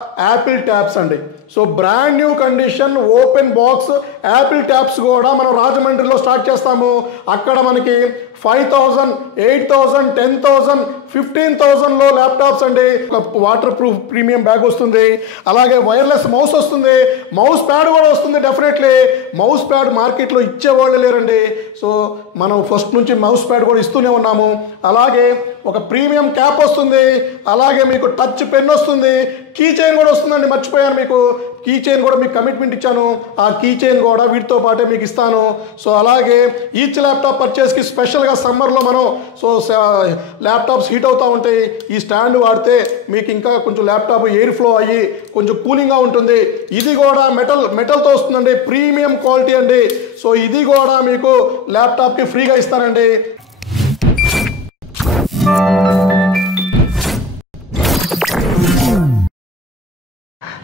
Apple tabs అండి. So brand new condition open box Apple tabs కూడా మనం రాజమండ్రిలో స్టార్ట్ చేస్తాము. అక్కడ మనకి 5,000, 8,000, 10,000, 15,000లో ల్యాప్టాప్స్ అండి. ఒక వాటర్ ప్రూఫ్ ప్రీమియం బ్యాగ్ వస్తుంది, అలాగే వైర్లెస్ మౌస్ వస్తుంది, మౌస్ ప్యాడ్ కూడా వస్తుంది. డెఫినెట్లీ మౌస్ ప్యాడ్ మార్కెట్లో ఇచ్చేవాళ్ళు లేరండి. సో మనం ఫస్ట్ నుంచి మౌస్ ప్యాడ్ కూడా ఇస్తూనే ఉన్నాము. అలాగే ఒక ప్రీమియం క్యాప్ వస్తుంది, అలాగే మీకు టచ్ పెన్ వస్తుంది, కీ చైన్ కూడా వస్తుందండి. మర్చిపోయాను, మీకు కీ చైన్ కూడా మీకు కమిట్మెంట్ ఇచ్చాను. ఆ కీ చైన్ కూడా వీటితో పాటే మీకు ఇస్తాను. సో అలాగే ఈచ్ ల్యాప్టాప్ పర్చేస్కి స్పెషల్గా సమ్మర్లో మనం ల్యాప్టాప్స్ హీట్ అవుతూ ఉంటాయి. ఈ స్టాండ్ వాడితే మీకు ఇంకా కొంచెం ల్యాప్టాప్ ఎయిర్ ఫ్లో అయ్యి కొంచెం కూలింగ్గా ఉంటుంది. ఇది కూడా మెటల్తో వస్తుందండి, ప్రీమియం క్వాలిటీ అండి. సో ఇది కూడా మీకు ల్యాప్టాప్కి ఫ్రీగా ఇస్తానండి.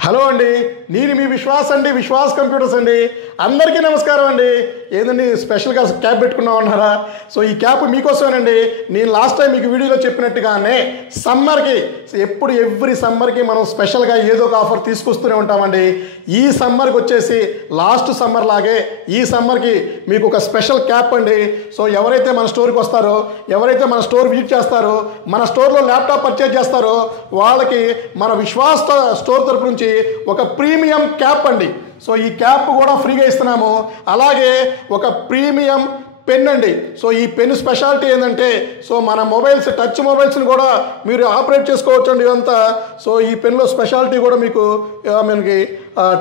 హలో అండి, నేను మీ విశ్వాస్ అండి, విశ్వాస్ కంప్యూటర్స్ అండి. అందరికీ నమస్కారం అండి. ఏదండి స్పెషల్గా క్యాప్ పెట్టుకున్నాం అన్నారా? సో ఈ క్యాప్ మీకోసమేనండి. నేను లాస్ట్ టైం మీకు వీడియోలో చెప్పినట్టుగానే సమ్మర్కి ఎవ్రీ సమ్మర్కి మనం స్పెషల్గా ఏదో ఒక ఆఫర్ తీసుకొస్తూనే ఉంటామండి. ఈ సమ్మర్కి వచ్చేసి లాస్ట్ సమ్మర్ లాగే ఈ సమ్మర్కి మీకు ఒక స్పెషల్ క్యాప్ అండి. సో ఎవరైతే మన స్టోర్కి వస్తారో, ఎవరైతే మన స్టోర్ విజిట్ చేస్తారో, మన స్టోర్లో ల్యాప్టాప్ పర్చేజ్ చేస్తారో వాళ్ళకి మన విశ్వాస్ స్టోర్ తరపు నుంచి ఒక ప్రీమియం క్యాప్ అండి. సో ఈ క్యాప్ కూడా ఫ్రీగా ఇస్తున్నాము. అలాగే ఒక ప్రీమియం పెన్ అండి. సో ఈ పెన్ స్పెషాలిటీ ఏంటంటే, సో మన మొబైల్స్ టచ్ మొబైల్స్ని కూడా మీరు ఆపరేట్ చేసుకోవచ్చు అండి ఇదంతా. సో ఈ పెన్లో స్పెషాలిటీ కూడా మీకు మనకి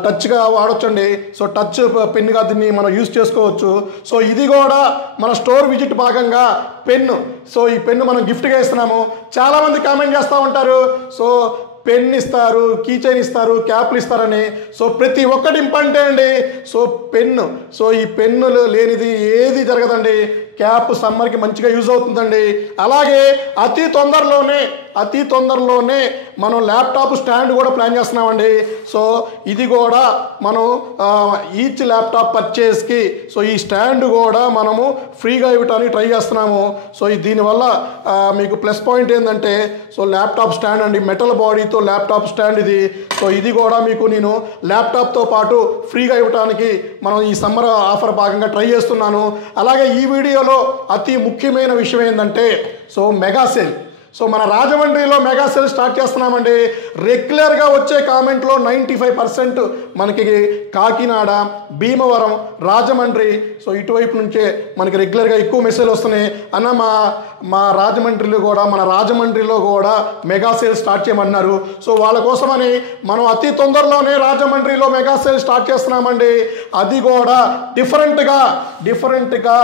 టచ్గా వాడొచ్చండి. సో టచ్ పెన్గా దీన్ని మనం యూజ్ చేసుకోవచ్చు. సో ఇది కూడా మన స్టోర్ విజిట్ భాగంగా పెన్ను. సో ఈ పెన్ను మనం గిఫ్ట్గా ఇస్తున్నాము. చాలామంది కామెంట్ చేస్తూ ఉంటారు, సో పెన్ ఇస్తారు, కీ చైన్ ఇస్తారు, క్యాప్లు ఇస్తారని. సో ప్రతి ఒక్కటి ఇంపార్టెంట్ అండి. సో పెన్ను, సో ఈ పెన్నులు లేనిది ఏది జరగదండి. క్యాప్ సమ్మర్కి మంచిగా యూజ్ అవుతుందండి. అలాగే అతి తొందరలోనే మనం ల్యాప్టాప్ స్టాండ్ కూడా ప్లాన్ చేస్తున్నామండి. సో ఇది కూడా మనం ఈచ్ ల్యాప్టాప్ పర్చేస్కి సో ఈ స్టాండ్ కూడా మనము ఫ్రీగా ఇవ్వటానికి ట్రై చేస్తున్నాము. సో దీనివల్ల మీకు ప్లస్ పాయింట్ ఏంటంటే, సో ల్యాప్టాప్ స్టాండ్ అండి, మెటల్ బాడీతో ల్యాప్టాప్ స్టాండ్ ఇది. సో ఇది కూడా మీకు నేను ల్యాప్టాప్తో పాటు ఫ్రీగా ఇవ్వడానికి మనం ఈ సమ్మర్ ఆఫర్ భాగంగా ట్రై చేస్తున్నాను. అలాగే ఈ వీడియోలో అతి ముఖ్యమైన విషయం ఏంటంటే, సో మెగా సేల్. సో మన రాజమండ్రిలో మెగా సేల్ స్టార్ట్ చేస్తున్నామండి. రెగ్యులర్గా వచ్చే కామెంట్లో 95% మనకి కాకినాడ, భీమవరం, రాజమండ్రి, సో ఇటువైపు నుంచే మనకి రెగ్యులర్గా ఎక్కువ మెసేజ్ వస్తున్నాయి. అన్న మన రాజమండ్రిలో కూడా మెగా సేల్ స్టార్ట్ చేయమన్నారు. సో వాళ్ళ కోసమని మనం అతి తొందరలోనే రాజమండ్రిలో మెగా సేల్ స్టార్ట్ చేస్తున్నామండి. అది కూడా డిఫరెంట్గా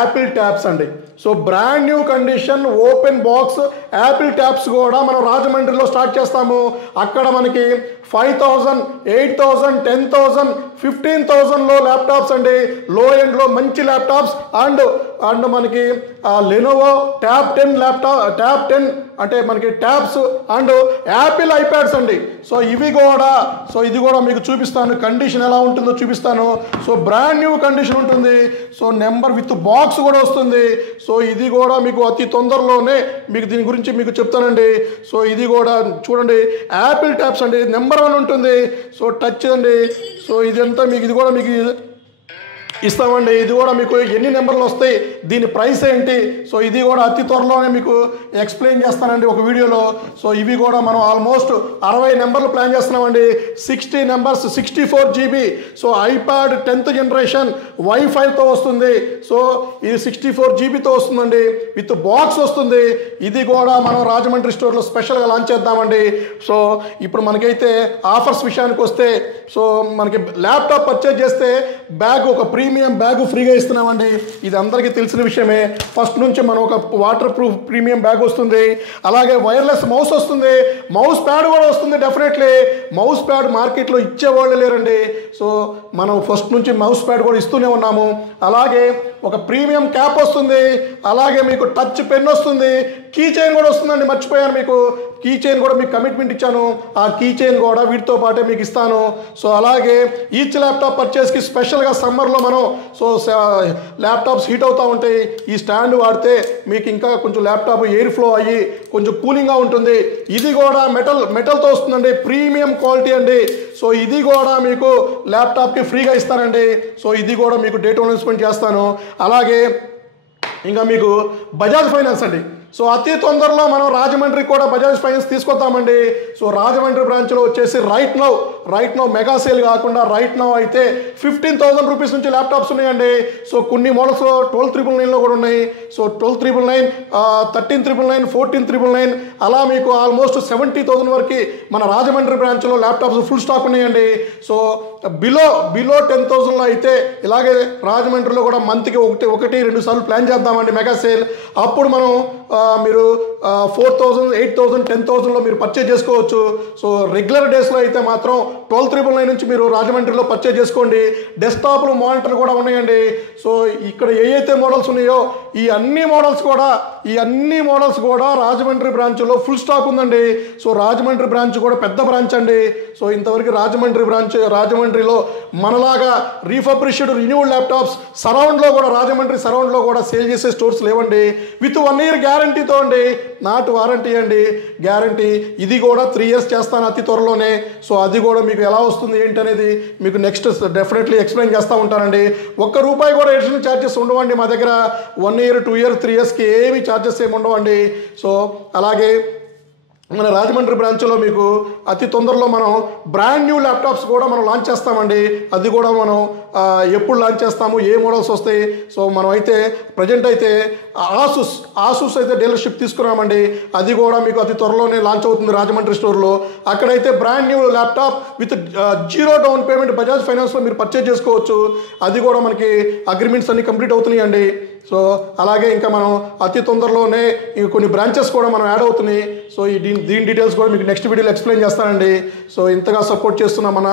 యాపిల్ ట్యాబ్స్ అండి. So brand new condition open box Apple tabs కూడా మనం రాజమండ్రిలో స్టార్ట్ చేస్తాము. అక్కడ మనకి 5,000, 8,000, 10,000, 15,000లో ల్యాప్టాప్స్ అండి. లో ఎండ్లో మంచి ల్యాప్టాప్స్ అండ్ మనకి లెనోవో ట్యాబ్ 10 అంటే మనకి ట్యాబ్స్ అండ్ యాపిల్ ఐప్యాడ్స్ అండి. సో ఇది కూడా మీకు చూపిస్తాను, కండిషన్ ఎలా ఉంటుందో చూపిస్తాను. సో బ్రాండ్ న్యూ కండిషన్ ఉంటుంది. సో నెంబర్ విత్ బాక్స్ కూడా వస్తుంది. సో ఇది కూడా మీకు అతి తొందరలోనే మీకు దీని గురించి మీకు చెప్తానండి. సో ఇది కూడా చూడండి, యాపిల్ ట్యాబ్స్ అండి, నెంబర్ 1 ఉంటుంది. సో టచ్ అండి. సో ఇదంతా మీకు ఇది కూడా మీకు ఇస్తామండి. ఇది కూడా మీకు ఎన్ని నెంబర్లు వస్తాయి, దీని ప్రైస్ ఏంటి, సో ఇది కూడా అతి త్వరలోనే మీకు ఎక్స్ప్లెయిన్ చేస్తానండి ఒక వీడియోలో. సో ఇవి కూడా మనం ఆల్మోస్ట్ 60 నెంబర్లు ప్లాన్ చేస్తున్నామండి. 60 numbers, 64 GB. So iPad 10th generation వైఫైతో వస్తుంది. సో ఇది 64 GBతో వస్తుందండి, విత్ బాక్స్ వస్తుంది. ఇది కూడా మనం రాజమండ్రి స్టోర్లో స్పెషల్గా లాంచ్ చేద్దామండి. సో ఇప్పుడు మనకైతే ఆఫర్స్ విషయానికి వస్తే, సో మనకి ల్యాప్టాప్ పర్చేజ్ చేస్తే బ్యాగ్, ఒక ప్రీమియం బ్యాగ్ ఫ్రీగా ఇస్తున్నామండి. ఇది అందరికీ తెలిసిన విషయమే. ఫస్ట్ నుంచి మనం ఒక వాటర్ ప్రూఫ్ ప్రీమియం బ్యాగ్ వస్తుంది, అలాగే వైర్లెస్ మౌస్ వస్తుంది, మౌస్ ప్యాడ్ కూడా వస్తుంది. డెఫినెట్లీ మౌస్ ప్యాడ్ మార్కెట్లో ఇచ్చేవాళ్ళు లేరండి. సో మనం ఫస్ట్ నుంచి మౌస్ ప్యాడ్ కూడా ఇస్తూనే ఉన్నాము. అలాగే ఒక ప్రీమియం క్యాప్ వస్తుంది, అలాగే మీకు టచ్ పెన్ వస్తుంది, కీ చైన్ కూడా వస్తుందండి, మర్చిపోయాను మీకు. కీ చైన్ కూడా మీకు కమిట్మెంట్ ఇచ్చాను, ఆ కీ చైన్ కూడా వీటితో పాటే మీకు ఇస్తాను. సో అలాగే ఈచ్ ల్యాప్టాప్ పర్చేస్కి స్పెషల్గా సమ్మర్లో మనం సో ల్యాప్టాప్స్ హీట్ అవుతూ ఉంటాయి. ఈ స్టాండ్ వాడితే మీకు ఇంకా కొంచెం ల్యాప్టాప్ ఎయిర్ ఫ్లో అయ్యి కొంచెం కూలింగ్గా ఉంటుంది. ఇది కూడా మెటల్తో వస్తుందండి, ప్రీమియం క్వాలిటీ అండి. సో ఇది కూడా మీకు ల్యాప్టాప్కి ఫ్రీగా ఇస్తానండి. సో ఇది కూడా మీకు డేట్ అనౌన్స్మెంట్ చేస్తాను. అలాగే ఇంకా మీకు బజాజ్ ఫైనాన్స్ అండి. సో అతి తొందరలో మనం రాజమండ్రికి కూడా బజాజ్ ఫైనాన్స్ తీసుకొద్దామండి. సో రాజమండ్రి బ్రాంచ్లో వచ్చేసి రైట్ నౌ మెగా సేల్ కాకుండా రైట్ నౌ అయితే 15,000 రూపీస్ నుంచి ల్యాప్టాప్స్ ఉన్నాయండి. సో కొన్ని మోడల్స్ 12,999లో కూడా ఉన్నాయి. సో 12,999, 13,999, 14,999 అలా మీకు ఆల్మోస్ట్ 70,000 వరకు మన రాజమండ్రి బ్రాంచ్లో ల్యాప్టాప్స్ ఫుల్ స్టాక్ ఉన్నాయండి. సో బిలో 10,000లో అయితే ఇలాగే రాజమండ్రిలో కూడా మంత్కి ఒకటి 2 సార్లు ప్లాన్ చేద్దామండి మెగా సేల్. అప్పుడు మనం మీరు 4,000, 8,000, 10,000లో మీరు పర్చేజ్ చేసుకోవచ్చు. సో రెగ్యులర్ డేస్లో అయితే మాత్రం 12,999 నుంచి మీరు రాజమండ్రిలో పర్చేజ్ చేసుకోండి. డెస్క్టాప్లు మానిటర్లు కూడా ఉన్నాయండి. సో ఇక్కడ ఏవైతే మోడల్స్ ఉన్నాయో ఈ అన్ని మోడల్స్ కూడా రాజమండ్రి బ్రాంచ్లో ఫుల్ స్టాక్ ఉందండి. సో రాజమండ్రి బ్రాంచ్ కూడా పెద్ద బ్రాంచ్ అండి. సో ఇంతవరకు రాజమండ్రిలో మనలాగా రీఫర్బిష్డ్ రిన్యూడ్ ల్యాప్టాప్స్ రాజమండ్రి సరౌండ్లో కూడా సేల్ చేసే స్టోర్స్ లేవండి. విత్ 1 year గ్యారంటీతో అండి, నాట్ వారంటీ అండి, గ్యారంటీ. ఇది కూడా 3 years చేస్తాను అతి త్వరలోనే. సో అది కూడా మీకు ఎలా వస్తుంది ఏంటి అనేది మీకు నెక్స్ట్ డెఫినెట్లీ ఎక్స్ప్లెయిన్ చేస్తూ ఉంటానండి. ₹1 కూడా ఎడిషనల్ ఛార్జెస్ ఉండవండి మా దగ్గర. 1 year, 2 year, 3 yearsకి ఏమి ఛార్జెస్ ఏమి ఉండవండి. సో అలాగే మన రాజమండ్రి బ్రాంచ్లో మీకు అతి తొందరలో మనం బ్రాండ్ న్యూ ల్యాప్టాప్స్ కూడా మనం లాంచ్ చేస్తామండి. అది కూడా మనం ఎప్పుడు లాంచ్ చేస్తాము, ఏ మోడల్స్ వస్తాయి. సో మనం అయితే ప్రజెంట్ అయితే ఆసూస్ అయితే డీలర్షిప్ తీసుకున్నామండి. అది కూడా మీకు అతి త్వరలోనే లాంచ్ అవుతుంది రాజమండ్రి స్టోర్లో. అక్కడైతే brand new laptop with 0 down payment Bajaj ఫైనాన్స్లో మీరు పర్చేజ్ చేసుకోవచ్చు. అది కూడా మనకి అగ్రిమెంట్స్ అన్ని కంప్లీట్ అవుతున్నాయండి. సో అలాగే ఇంకా మనం అతి తొందరలోనే ఇంక కొన్ని బ్రాంచెస్ కూడా మనం యాడ్ అవుతున్నాయి. సో దీని డీటెయిల్స్ కూడా మీకు నెక్స్ట్ వీడియోలో ఎక్స్ప్లెయిన్ చేస్తానండి. సో ఇంతగా సపోర్ట్ చేస్తున్న మన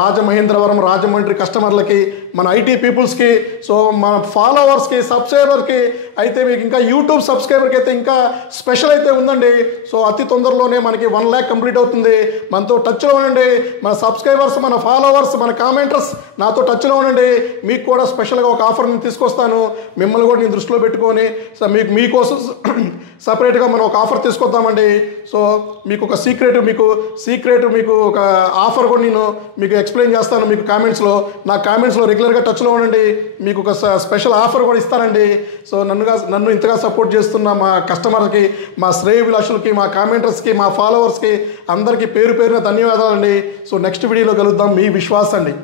రాజమహేంద్రవరం రాజమండ్రి కస్టమర్లకి, మన ఐటీ పీపుల్స్కి, సో మన ఫాలోవర్స్కి, సబ్స్క్రైబర్కి అయితే మీకు ఇంకా యూట్యూబ్ సబ్స్క్రైబర్కి అయితే ఇంకా స్పెషల్ అయితే ఉందండి. సో అతి తొందరలోనే మనకి 1 lakh కంప్లీట్ అవుతుంది. మనతో టచ్లో ఉండండి. మన సబ్స్క్రైబర్స్, మన ఫాలోవర్స్, మన కామెంటర్స్ నాతో టచ్లో ఉండండి. మీకు కూడా స్పెషల్గా ఒక ఆఫర్ నేను తీసుకొస్తాను. మిమ్మల్ని కూడా నేను దృష్టిలో పెట్టుకొని సో మీకోసం సపరేట్గా మనం ఒక ఆఫర్ తీసుకొద్దామండి. సో మీకు ఒక సీక్రెట్ మీకు ఒక ఆఫర్ కూడా నేను మీకు ఎక్స్ప్లెయిన్ చేస్తాను మీకు కామెంట్స్లో. నా కామెంట్స్లో రెగ్యులర్గా టచ్లో ఉండండి. మీకు ఒక స్పెషల్ ఆఫర్ కూడా ఇస్తానండి. సో నన్ను ఇంతగా సపోర్ట్ చేస్తున్న మా కస్టమర్కి, మా శ్రేయోభిలాషులకి, మా కామెంటర్స్కి, మా ఫాలోవర్స్కి అందరికీ పేరు పేరున ధన్యవాదాలండి. సో నెక్స్ట్ వీడియోలో కలుద్దాం. మీ విశ్వాస్ అండి.